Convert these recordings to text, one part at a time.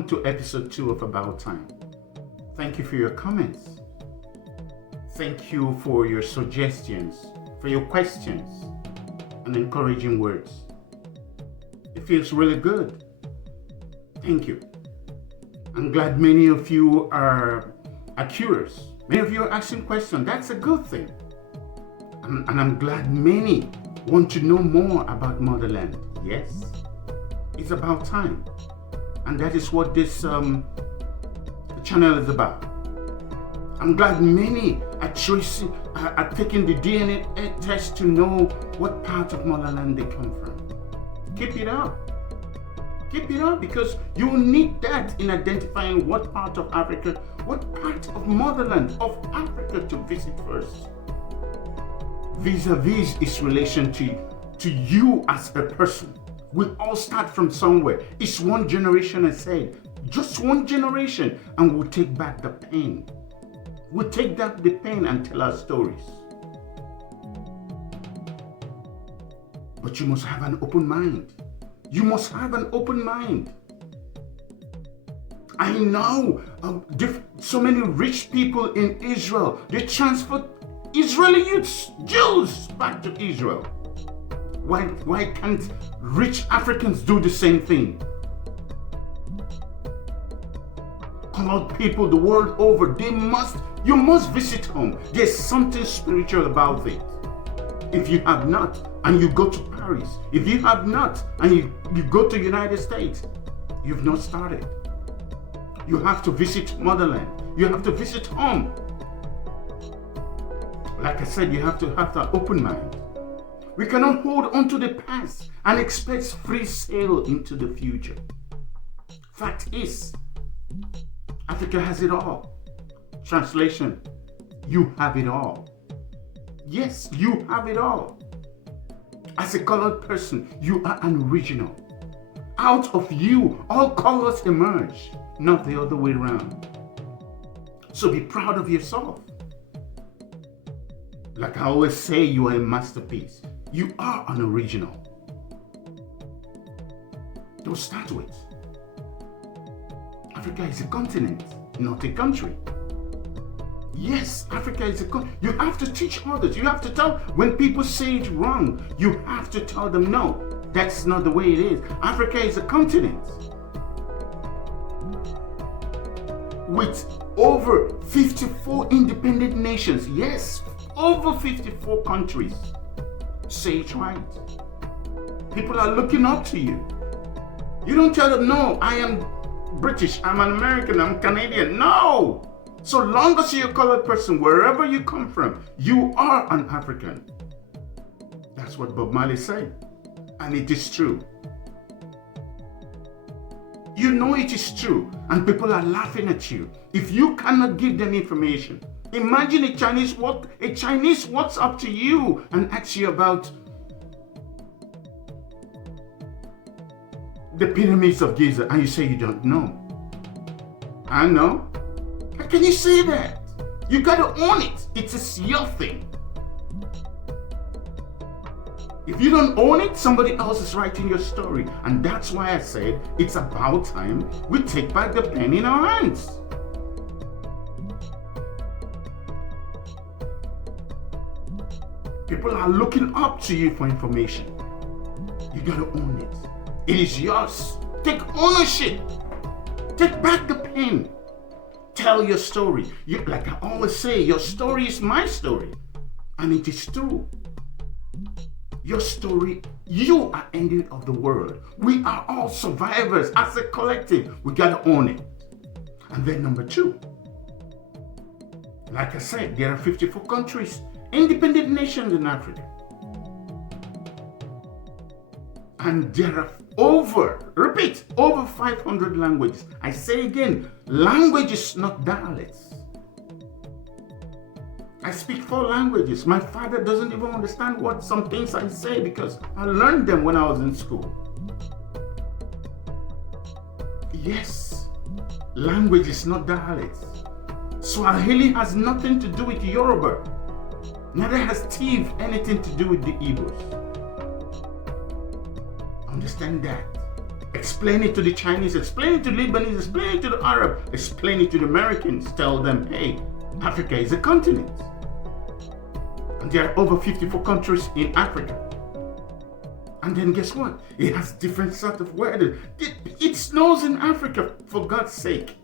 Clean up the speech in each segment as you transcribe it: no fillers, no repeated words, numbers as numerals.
Welcome to episode 2 of About Time. Thank you for your comments. Thank you for your suggestions, for your questions, and encouraging words. It feels really good. Thank you. I'm glad many of you are curious. Many of you are asking questions. That's a good thing. And I'm glad many want to know more about motherland. Yes, it's about time. And that is what this channel is about. I'm glad many are taking the DNA test to know what part of motherland they come from. Keep it up. Keep it up, because you need that in identifying what part of Africa, what part of motherland of Africa to visit first. Vis-a-vis its relation to you as a person. We all start from somewhere. It's one generation, I said. Just one generation, and we'll take back the pain. We'll take back the pain and tell our stories. But you must have an open mind. You must have an open mind. I know so many rich people in Israel. They transferred Israeli youths, Jews, back to Israel. Why can't rich Africans do the same thing? Colored people the world over, you must visit home. There's something spiritual about it. If you have not, and you go to Paris, if you have not, and you go to United States, you've not started. You have to visit motherland. You have to visit home. Like I said, you have to have that open mind. We cannot hold on to the past and expect free sail into the future. Fact is, Africa has it all. Translation, you have it all. Yes, you have it all. As a colored person, you are an original. Out of you, all colors emerge, not the other way around. So be proud of yourself. Like I always say, you are a masterpiece. You are an original. Don't start with. Africa is a continent, not a country. Yes, Africa is a country. You have to teach others. You have to tell, when people say it wrong, you have to tell them, no, that's not the way it is. Africa is a continent with over 54 independent nations. Yes, over 54 countries. Say it right. People are looking up to you. You don't tell them, no, I am British, I'm an American, I'm Canadian. No! So long as you're a colored person, wherever you come from, you are an African. That's what Bob Marley said. And it is true. You know it is true, and people are laughing at you if you cannot give them information. Imagine a Chinese walks up to you and asks you about the pyramids of Giza, and you say you don't know. I know. How can you say that? You gotta own it. It's your thing. If you don't own it, somebody else is writing your story. And that's why I said it's about time we take back the pen in our hands. People are looking up to you for information. You gotta own it. It is yours. Take ownership. Take back the pen. Tell your story. Like I always say, your story is my story. And it is true. Your story, you are ending of the world. We are all survivors. As a collective, we gotta own it. And then number 2, like I said, there are 54 countries, independent nations in Africa. And there are over 500 languages. I say again, language is not dialects. I speak 4 languages. My father doesn't even understand what some things I say because I learned them when I was in school. Yes, language is not dialects. Swahili has nothing to do with Yoruba. Neither has Tiv anything to do with the Igbos. Understand that. Explain it to the Chinese, explain it to the Lebanese, explain it to the Arab, explain it to the Americans. Tell them, hey, Africa is a continent. And there are over 54 countries in Africa. And then guess what? It has different sort of weather. It snows in Africa, for God's sake.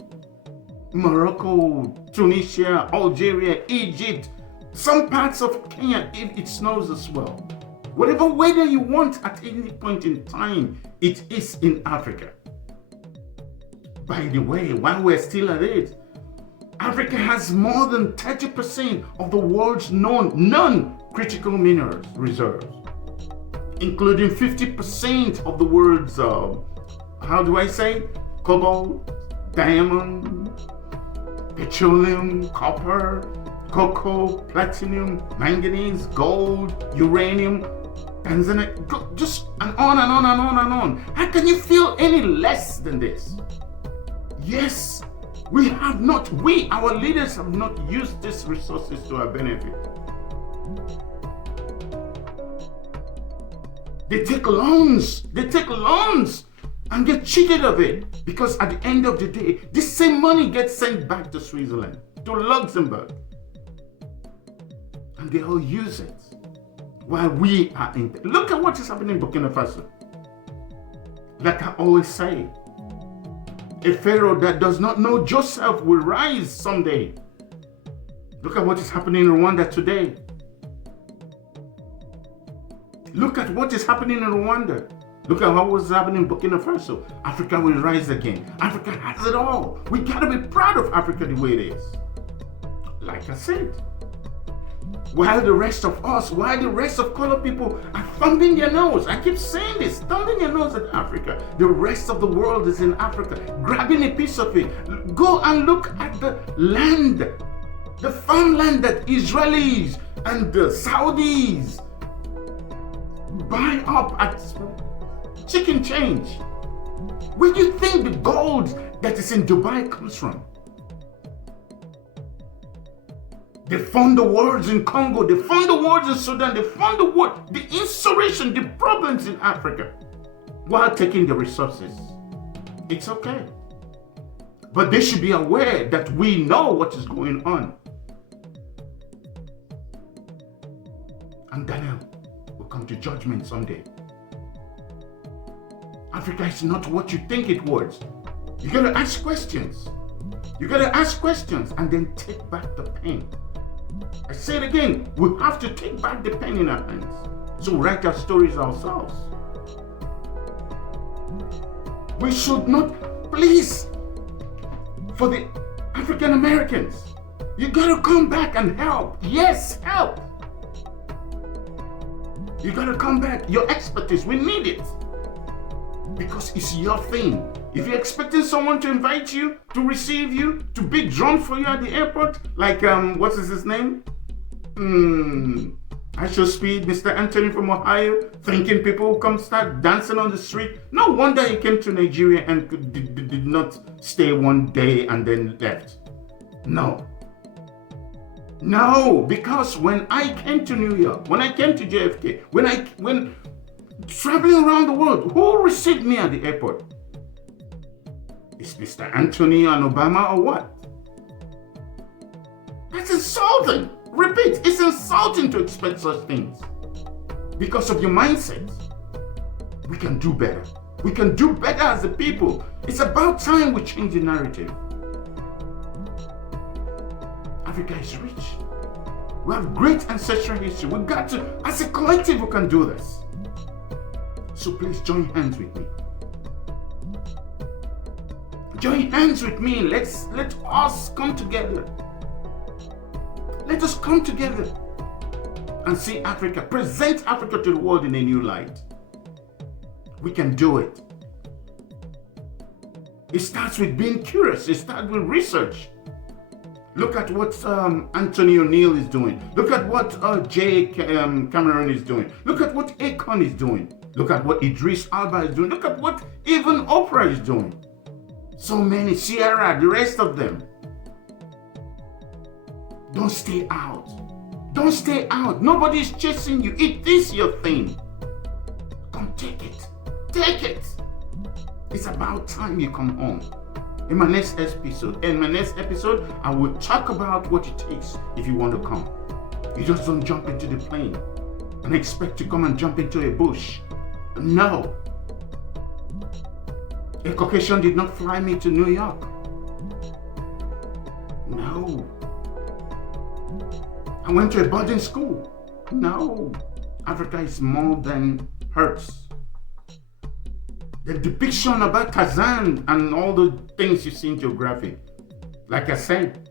Morocco, Tunisia, Algeria, Egypt, some parts of Kenya, it snows as well. Whatever weather you want at any point in time, it is in Africa. By the way, while we're still at it, Africa has more than 30% of the world's known non-critical minerals reserves, including 50% of the world's, cobalt, diamond, petroleum, copper, cocoa, platinum, manganese, gold, uranium, Tanzania, just and on and on and on and on. How can you feel any less than this? Yes, our leaders have not used these resources to our benefit. They take loans, and get cheated of it, because at the end of the day, this same money gets sent back to Switzerland, to Luxembourg, and they all use it while we are in. Look at what is happening in Burkina Faso. Like I always say, a pharaoh that does not know Joseph will rise someday. Look at what is happening in Rwanda today. Look at what is happening in Rwanda. Look at what was happening in Burkina Faso. Africa will rise again. Africa has it all. We gotta be proud of Africa the way it is. Like I said, while the rest of colored people are thumbing their nose, I keep saying this, thumbing their nose at Africa. The rest of the world is in Africa, grabbing a piece of it. Go and look at the land, the farmland that Israelis and the Saudis buy up at chicken change. Where do you think the gold that is in Dubai comes from? They fund the wars in Congo, they fund the wars in Sudan, they fund the insurrection, the problems in Africa, while taking the resources. It's okay. But they should be aware that we know what is going on. And Daniel will come to judgment someday. Africa is not what you think it was. You gotta ask questions. You gotta ask questions and then take back the pen. I say it again, we have to take back the pen in our hands. So write our stories ourselves. We should not, please, for the African Americans, you gotta come back and help. Yes, help. You gotta come back. Your expertise, we need it. Because it's your thing. If you're expecting someone to invite you, to receive you, to big drum for you at the airport, like, what is his name? I Show Speed, Mr. Anthony from Ohio, thinking people will come start dancing on the street. No wonder he came to Nigeria and did not stay one day and then left. No, because when I came to New York, when I came to JFK, when traveling around the world, who received me at the airport? Is Mr. Anthony and Obama or what? That's insulting. Repeat, it's insulting to expect such things. Because of your mindset. We can do better. We can do better as a people. It's about time we change the narrative. Africa is rich. We have great ancestral history. We got to, as a collective, we can do this. So please join hands with me. Join hands with me. Let us come together. Let us come together and see Africa, present Africa to the world in a new light. We can do it. It starts with being curious. It starts with research. Look at what Anthony O'Neill is doing. Look at what Jay Cameron is doing. Look at what Akon is doing. Look at what Idris Elba is doing. Look at what even Oprah is doing. So many, Sierra, the rest of them. Don't stay out. Don't stay out. Nobody's chasing you. It is your thing. Come take it. Take it. It's about time you come home. In my next episode, I will talk about what it takes if you want to come. You just don't jump into the plane and expect to come and jump into a bush. No. A Caucasian did not fly me to New York. No. I went to a boarding school. No. Africa is more than hurts. The depiction about Kazan and all the things you see in geography. Like I said,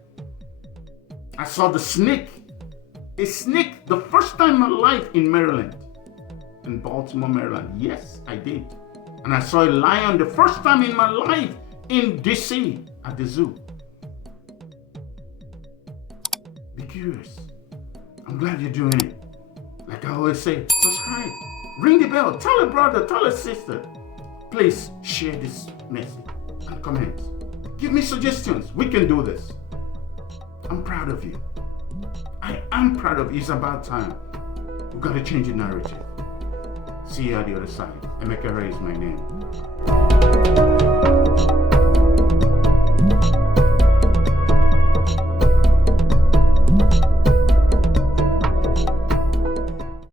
I saw the snake. A snake the first time in my life in Maryland. In Baltimore, Maryland. Yes, I did. And I saw a lion the first time in my life in DC at the zoo. Be curious. I'm glad you're doing it. Like I always say, subscribe. Ring the bell. Tell a brother, tell a sister. Please share this message and comment. Give me suggestions. We can do this. I'm proud of you. I am proud of you. It's about time. We've got to change the narrative. See you at the other side. Emeka Ray is my name.